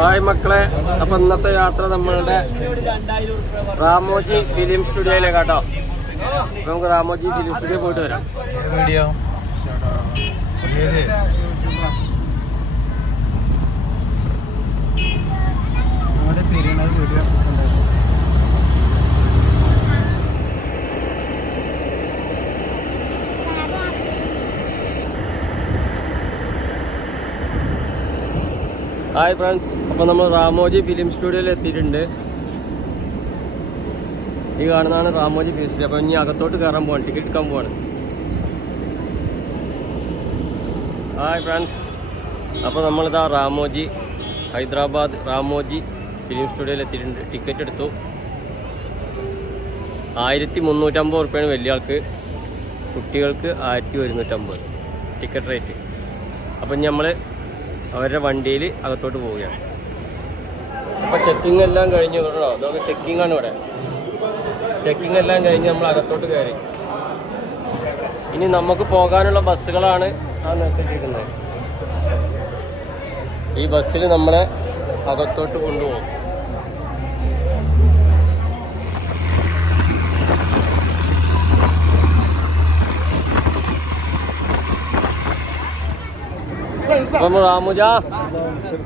Hi മക്കളെ, അപ്പം ഇന്നത്തെ യാത്ര നമ്മളുടെ റാമോജി ഫിലിം സ്റ്റുഡിയോയിലേക്ക് കേട്ടോ. നമുക്ക് റാമോജി ഫിലിം സ്റ്റുഡിയോ പോയിട്ട് വരാം. വീഡിയോ വീഡിയോ ഹായ് ഫ്രണ്ട്സ്, അപ്പോൾ നമ്മൾ റാമോജി ഫിലിം സ്റ്റുഡിയോയിൽ എത്തിയിട്ടുണ്ട്. ഈ കാണുന്നതാണ് റാമോജി ഫിലിം സ്റ്റുഡിയോ. അപ്പോൾ ഇനി അകത്തോട്ട് കയറാൻ പോവാണ്, ടിക്കറ്റ് എടുക്കാൻ പോവാണ്. ഹായ് ഫ്രണ്ട്സ്, അപ്പോൾ നമ്മളിതാ റാമോജി ഹൈദരാബാദ് റാമോജി ഫിലിം സ്റ്റുഡിയോയിൽ എത്തിയിട്ടുണ്ട്. ടിക്കറ്റ് എടുത്തു. 1350 റുപ്യാണ് വലിയ ആൾക്ക്, കുട്ടികൾക്ക് 1150 ടിക്കറ്റ് റേറ്റ്. അപ്പം നമ്മൾ അവരുടെ വണ്ടിയിൽ അകത്തോട്ട് പോവുകയാണ്. അപ്പോൾ ചെക്കിങ് എല്ലാം കഴിഞ്ഞ് കേട്ടോ, അതൊക്കെ ചെക്കിങ്ങാണ് ഇവിടെ. ചെക്കിങ് എല്ലാം കഴിഞ്ഞ് നമ്മൾ അകത്തോട്ട് കയറി. ഇനി നമുക്ക് പോകാനുള്ള ബസ്സുകളാണ് ആ നിർത്തിയിരിക്കുന്നത്. ഈ ബസ്സിൽ നമ്മളെ അകത്തോട്ട് കൊണ്ടുപോകും. അപ്പം റാമുജ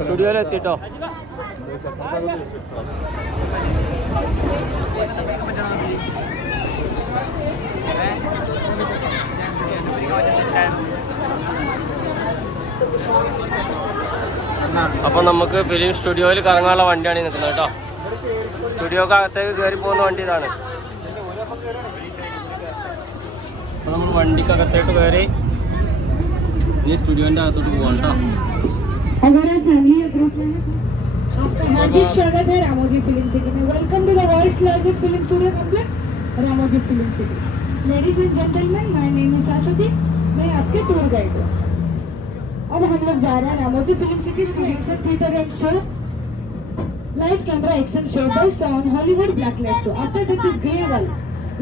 സ്റ്റുഡിയോയിലെത്തിട്ടോ. അപ്പം നമുക്ക് ഫിലിം സ്റ്റുഡിയോയിൽ കറങ്ങാനുള്ള വണ്ടിയാണ് നിൽക്കുന്നത് കേട്ടോ. സ്റ്റുഡിയോക്ക് അകത്തേക്ക് കയറി പോകുന്ന വണ്ടി ഇതാണ്. അപ്പം നമ്മൾ വണ്ടിക്കകത്തേട്ട് കയറി इस स्टूडियो में आते तो बोलता अगर आप फैमिली या ग्रुप में आपका हार्दिक स्वागत है रामोजी फिल्म सिटी में. Welcome to the world's largest film studio complex Ramoji film city. Ladies and gentleman, my name is Saraswati. मैं आपके टूर गाइड हूँ. अब हम लोग जा रहे हैं रामोजी फिल्म सिटी स्टूडियो से theatre and show light camera action show based on Hollywood black light show. After that is grey wall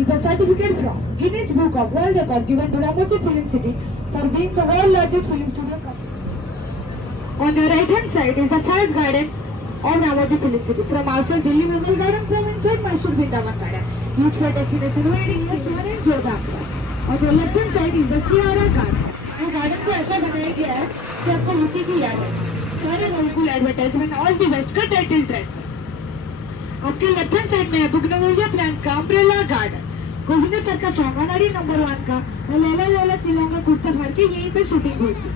with a certificate from Guinness Book of World Record given to Ramoji Film City for being the world's largest film studio company. On your right hand side is the first garden of Ramoji Film City. From outside Delhi Mughal Garden, from inside Mysore Vrindavan Garden. Used for destination wedding, restaurant and yoga. On your left hand side is the Sierra Garden. ये garden को ऐसा बनाया गया है कि आपको हाथी की याद है. सारे बिल्कुल एडवर्टाइजमेंट ऑल द बेस्ट का टाइटल ट्रैक. आपके लेफ्ट हैंड साइड में है बुगनोविलिया प्लांट्स का अम्ब्रेला गार्डन. गोविंद सर का सोंगानाड़ी नंबर 1 का लैला लैला चिल्लाऊंगा कुर्ता फाड़ के यहीं पे शूटिंग हुई थी.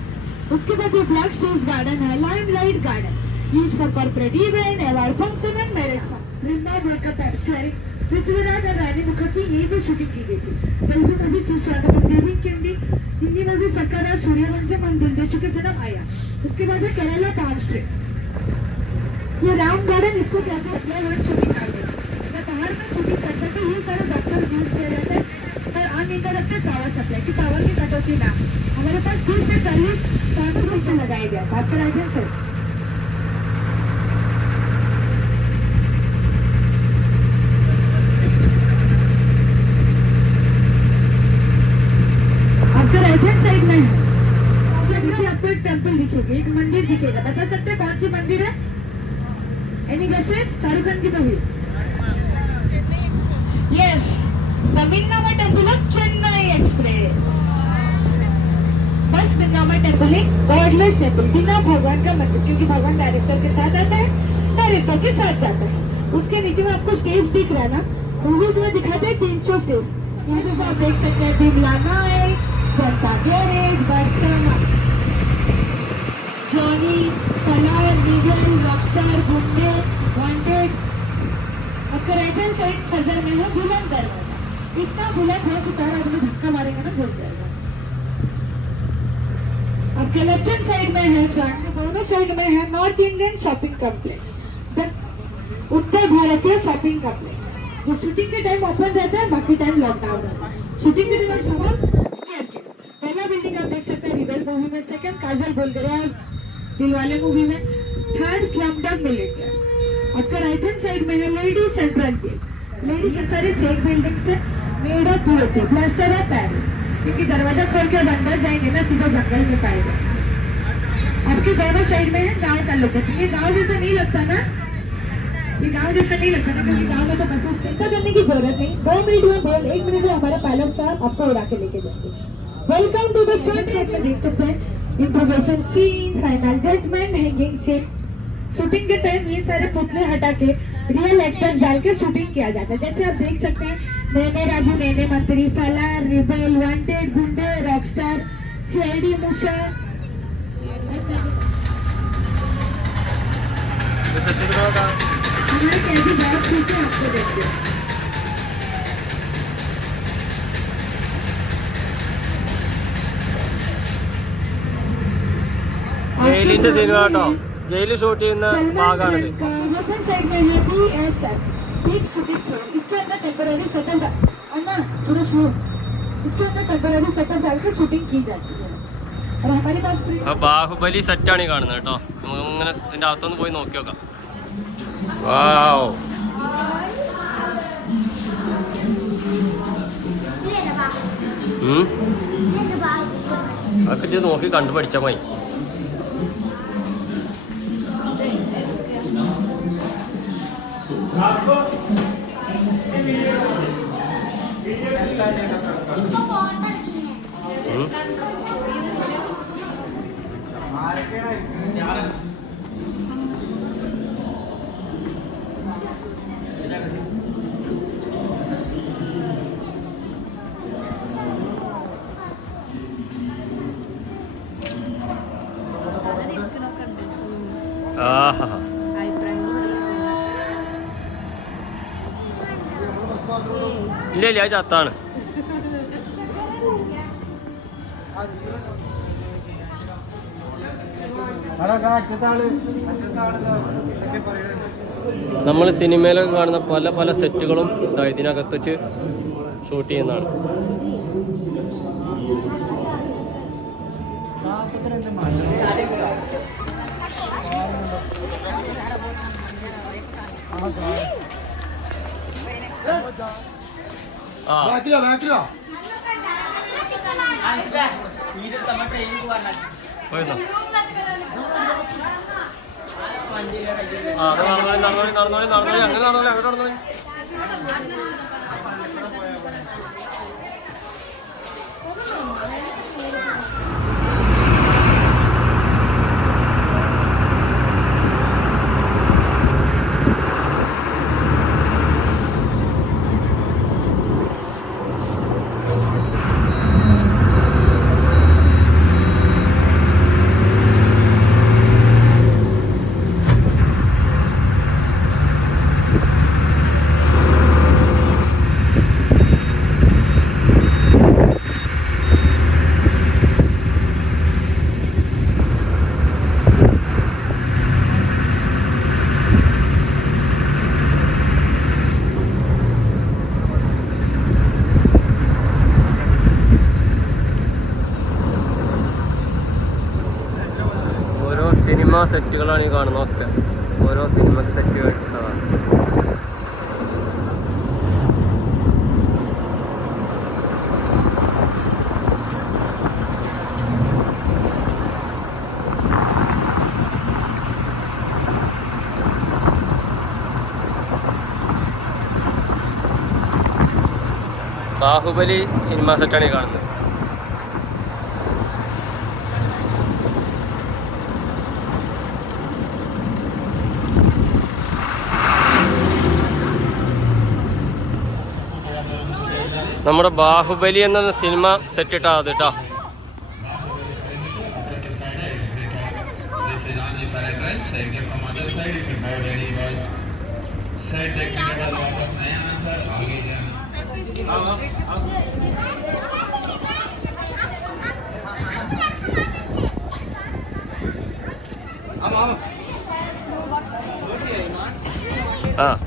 उसके बाद ये ब्लैक स्टेज गार्डन है lime light garden use for corporate event, award function and marriage function. Vrindavan makeup styling Prithviraj और रानी मुखर्जी यहीं पे शूटिंग की गई थी. तेलुगु में भी सुस्वागतम देवी चंडी, हिंदी में भी सरकार सूर्यवंशम हम दिल दे चुके सनम आया. उसके बाद है केरला टाउन स्ट्रीट. ये राम गार्डन इसको कहते हैं फ्लाईओवर शूटिंग गार्डन. पहाड़ में शूटिंग करते थे ये सारे डॉक्टर यूज किए जाते हैं पर अनइंटरप्टेड पावर सप्लाई की पावर की कटौती ना. हमारे पास 30 से 40 साइबर फीचर लगाया गया था. आपका राइट सर आपका राइट हैंड साइड में है. आपको एक टेम्पल दिखेगी, एक मंदिर दिखेगा. बता सकते हैं कौन सी मंदिर है? Any guesses? शाहरुख खान की movie. Yes, the Minnama Temple of Chennai Express. बस मिन्नामा टेम्पल एक गॉडलेस टेम्पल, बिना भगवान का मंदिर, क्योंकि भगवान डायरेक्टर के साथ आता है, डायरेक्टर के साथ जाता है. उसके नीचे में आपको स्टेज दिख रहा है ना, मूवीज में दिखाते हैं 300 स्टेज. यहाँ पे आप देख सकते हैं बिमला नायक, जनता गैरेज, बरसमा, जॉनी, फलार, निगल, रॉकस्टार, गुंडे, वांटेड. आपका राइट हैंड साइड फर्दर में है बुलंद दरवाजा. इतना बुलंद है कि 4 आदमी धक्का मारेंगे ना गिर जाएगा. आपके लेफ्ट हैंड साइड में है दोनों साइड में है नॉर्थ इंडियन शॉपिंग कॉम्प्लेक्स, उत्तर भारतीय शॉपिंग कॉम्प्लेक्स, जो शूटिंग के टाइम ओपन रहता है, बाकी टाइम लॉकडाउन रहता है. शूटिंग के टाइम सवाल स्टेयरकेस. पहला बिल्डिंग आप देख सकते हैं रिबेल मूवी में, सेकंड काजल बुलगरिया दिलवाले मूवी में, थर्ड स्लमडॉग मिलियनेयर. आपका राइट हैंड साइड में है लेडी सेंट्रल जेल. लेडी सारी फेक बिल्डिंग से made of beauty plaster of Paris, क्योंकि दरवाजा खोल के अंदर जाएंगे ना सीधा जंगल में पाएगा. आपके दोनों साइड में है गांव का लोकेशन। ये गांव जैसा नहीं लगता ना, ये गांव जैसा नहीं लगता ना, क्योंकि गांव में तो बसेस चिंता करने की जरूरत नहीं। 2 मिनट में बोल 1 मिनट में हमारे पायलट साहब आपको उड़ा के लेके जाएंगे। Welcome to the front side में देख सकते हैं interrogation scene, final judgment, hanging scene. Shooting के टाइम ये सारे पुतले हटा के रियल एक्टर्स डाल के शूटिंग किया जाता है। जैसे आप देख सकते हैं नैने राजू, नैने मंत्री, सालार, रिबेल, वांटेड, गुंडे, रॉकस्टार, सीआईडी मूसा। हमारे कैदी बहुत खुश है आपको देख के। ജയിലിന്റെ സിനിമ കേട്ടോ, ജയിലിൽ ഷൂട്ട് ചെയ്യുന്ന ഭാഗമാണിത്. साइड में है BSF, बिग शूटिंग जोन। इसके अंदर टेम्पररी सेटअप, अन्ना थोड़ा स्लो, इसके अंदर टेम्पररी सेटअप डाल के शूटिंग की जाती है। और हमारे पास ബാഹുബലി സെറ്റാണ് ഈ കാണുന്നത് കേട്ടോ. നമുക്ക് ഇങ്ങനെ ഇതിന്റെ അകത്തൊന്ന് പോയി നോക്കി നോക്കാം. വാവ്, അതൊക്കെ ചെയ്ത് നോക്കി കണ്ടു പഠിച്ചാൽ മതി. ആഹാ, ഇല്ല ഇല്ല, അത് ചത്താണ്. നമ്മൾ സിനിമയിലൊക്കെ കാണുന്ന പല പല സെറ്റുകളും ഇതിനകത്ത് വെച്ച് ഷൂട്ട് ചെയ്യുന്നതാണ്. പോയിരുന്നോ? അത് നടന്നോളി നടന്നോളി നടന്നോളി നടന്നോളി, അങ്ങനെ നടന്നോളി, അങ്ങനെ നടന്നോളി. സിനിമ സെറ്റുകളാണ് ഈ കാണുന്നതൊക്കെ. ഓരോ സിനിമക്ക് സെറ്റുകൾ ഇട്ടതാണ്. ബാഹുബലി സിനിമ സെറ്റാണ് ഈ കാണുന്നത്. നമ്മുടെ ബാഹുബലി എന്ന സിനിമ സെറ്റ് ഇട്ടാ അത് കേട്ടോ. ആ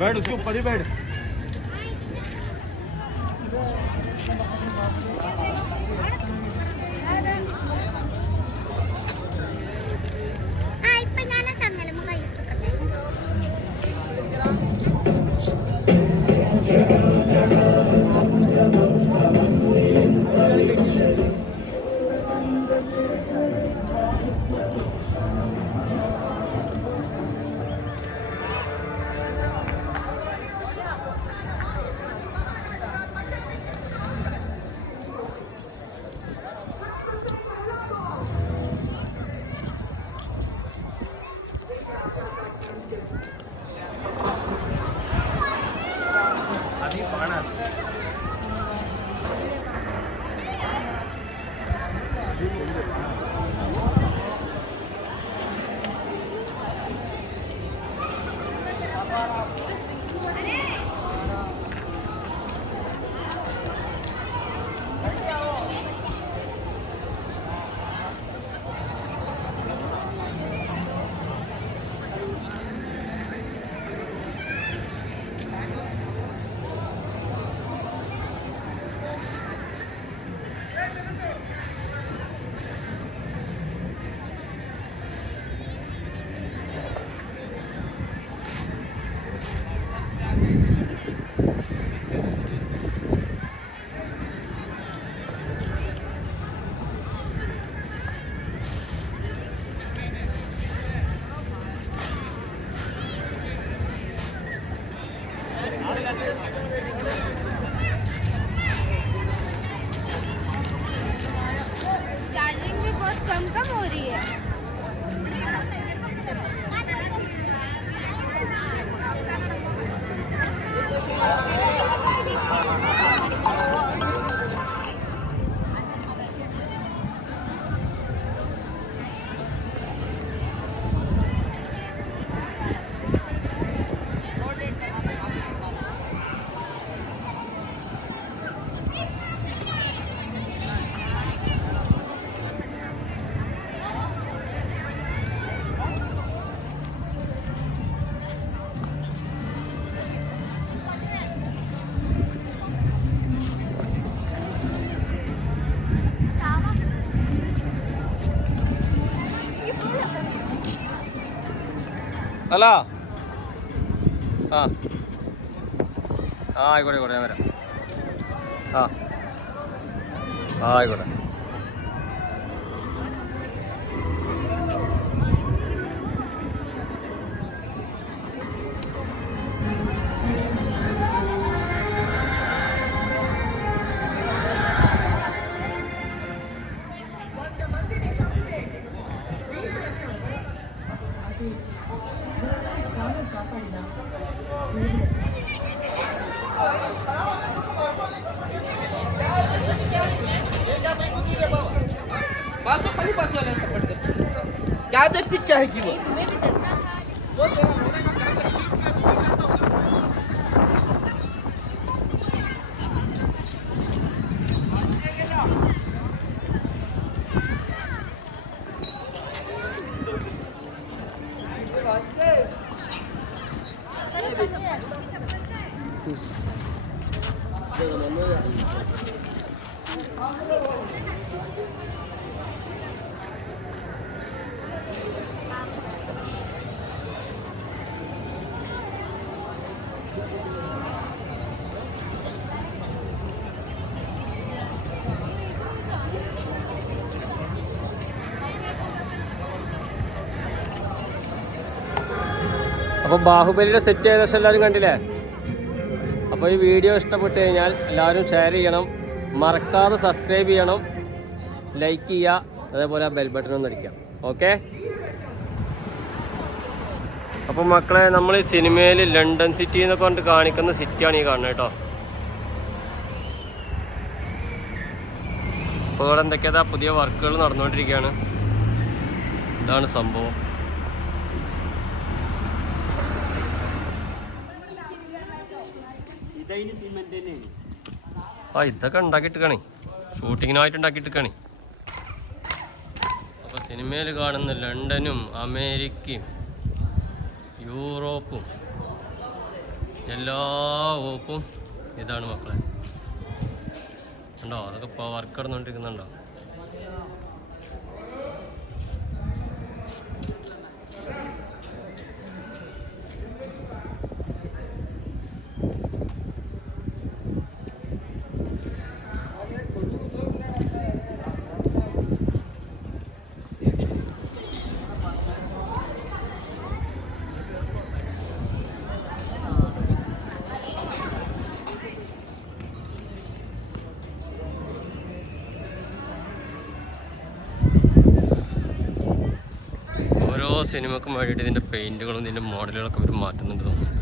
बैठ उसके ऊपर ही बैठ। चार्जिंग भी बहुत कम कम हो रही है। അല്ല ആ ആയിക്കോട്ടെ ആയിക്കോട്ടെ ഞാൻ വരാം. ആയിക്കോട്ടെ. क्या देखती क्या है कि वो അപ്പോൾ ബാഹുബലിയുടെ സെറ്റ് ഏകദേശം എല്ലാവരും കണ്ടില്ലേ? അപ്പോൾ ഈ വീഡിയോ ഇഷ്ടപ്പെട്ട് കഴിഞ്ഞാൽ എല്ലാവരും ഷെയർ ചെയ്യണം, മറക്കാതെ സബ്സ്ക്രൈബ് ചെയ്യണം, ലൈക്ക് ചെയ്യുക, അതേപോലെ ആ ബെൽ ബട്ടൺ ഒന്ന് അടിക്കാം. ഓക്കെ. അപ്പോൾ മക്കളെ, നമ്മൾ സിനിമയിൽ ലണ്ടൻ സിറ്റി എന്നൊക്കെ കൊണ്ട് കാണിക്കുന്ന സിറ്റിയാണ് ഈ കാണുന്നത് കേട്ടോ. അപ്പോൾ ഇവിടെ എന്തൊക്കെയാ പുതിയ വർക്കുകൾ നടന്നുകൊണ്ടിരിക്കുകയാണ്. ഇതാണ് സംഭവം. ഇതൊക്കെ ഉണ്ടാക്കിയിട്ടാണ്, ഷൂട്ടിങ്ങിനായിട്ട് ഉണ്ടാക്കിയിട്ടാണ്. അപ്പോൾ സിനിമയിൽ കാണുന്ന ലണ്ടനും അമേരിക്കയും യൂറോപ്പും എല്ലാ വകുപ്പും ഇതാണ് മക്കളെ. ഉണ്ടോ? അതൊക്കെ ഇപ്പോൾ വർക്ക് നടന്നുകൊണ്ടിരിക്കുന്നുണ്ടോ? ഓരോ സിനിമക്കും വേണ്ടിയിട്ട് ഇതിൻ്റെ പെയിൻറ്റുകളും ഇതിൻ്റെ മോഡലുകളൊക്കെ അവർ മാറ്റുന്നുണ്ട് തോന്നുന്നു.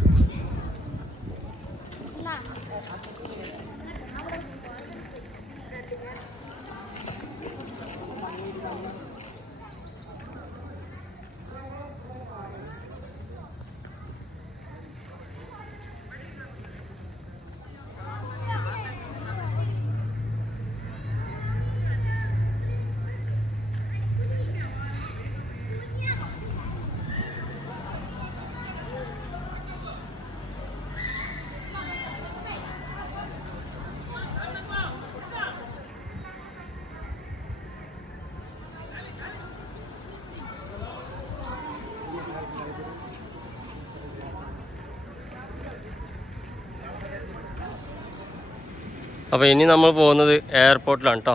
അപ്പോൾ ഇനി നമ്മൾ പോകുന്നത് എയർപോർട്ടിലാണ് കേട്ടോ.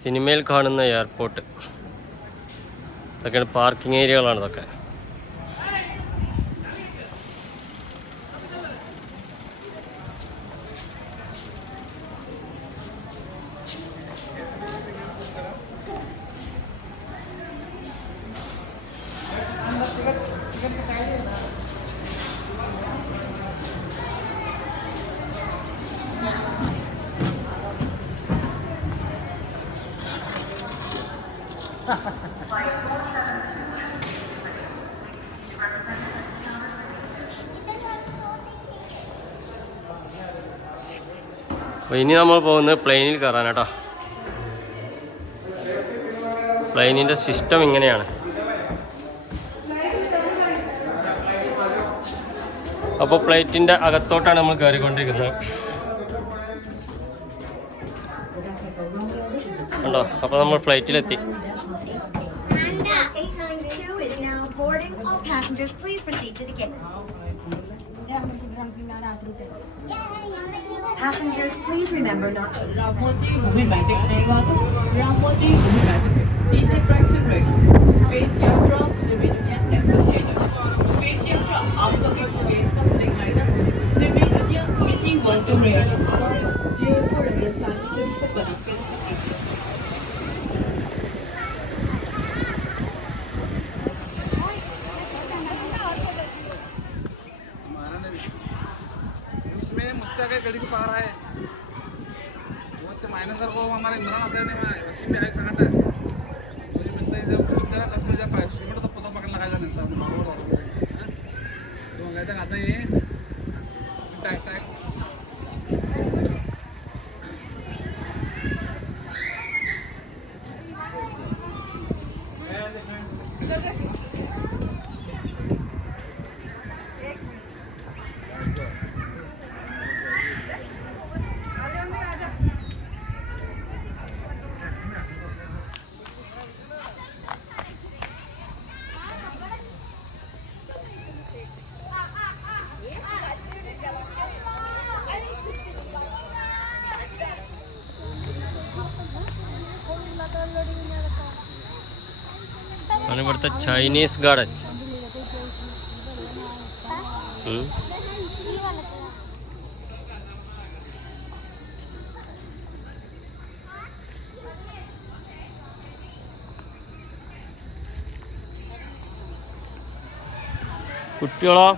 സിനിമയിൽ കാണുന്ന എയർപോർട്ട്. ഇതൊക്കെയാണ് പാർക്കിംഗ് ഏരിയകളാണ് ഇതൊക്കെ. അപ്പോൾ ഇനി നമ്മൾ പോകുന്നത് പ്ലെയിനിൽ കയറാനാട്ടോ. പ്ലെയിനിൻ്റെ സിസ്റ്റം ഇങ്ങനെയാണ്. അപ്പോൾ ഫ്ലൈറ്റിൻ്റെ അകത്തോട്ടാണ് നമ്മൾ കയറിക്കൊണ്ടിരിക്കുന്നത്. ഉണ്ടോ? അപ്പോൾ നമ്മൾ ഫ്ലൈറ്റിലെത്തി. Passengers, please remember not to Ramoji movie magic रहेगा तो Ramoji movie magic तीन attraction रहेगी. Space यात्रा Slovenia Nexus Theater. Space यात्रा आप सभी space का फिलिंग आएगा. Slovenia Mickey World रहेगी. जयपुर राजस्थान से कनेक्ट करें. गड़ी को पार है वो तो माइनस को हमारे इमरान आता है मशीन में आए सकता है मुझे मिलता है जब सुनता है 10 मिनट जा पाए उसमें तो पता पकड़ लगाया जाने था तो कहते आता है ये टैग टैग ആണ് ഇവിടുത്തെ ചൈനീസ് ഗാർഡൻ. കുട്ടികളോ?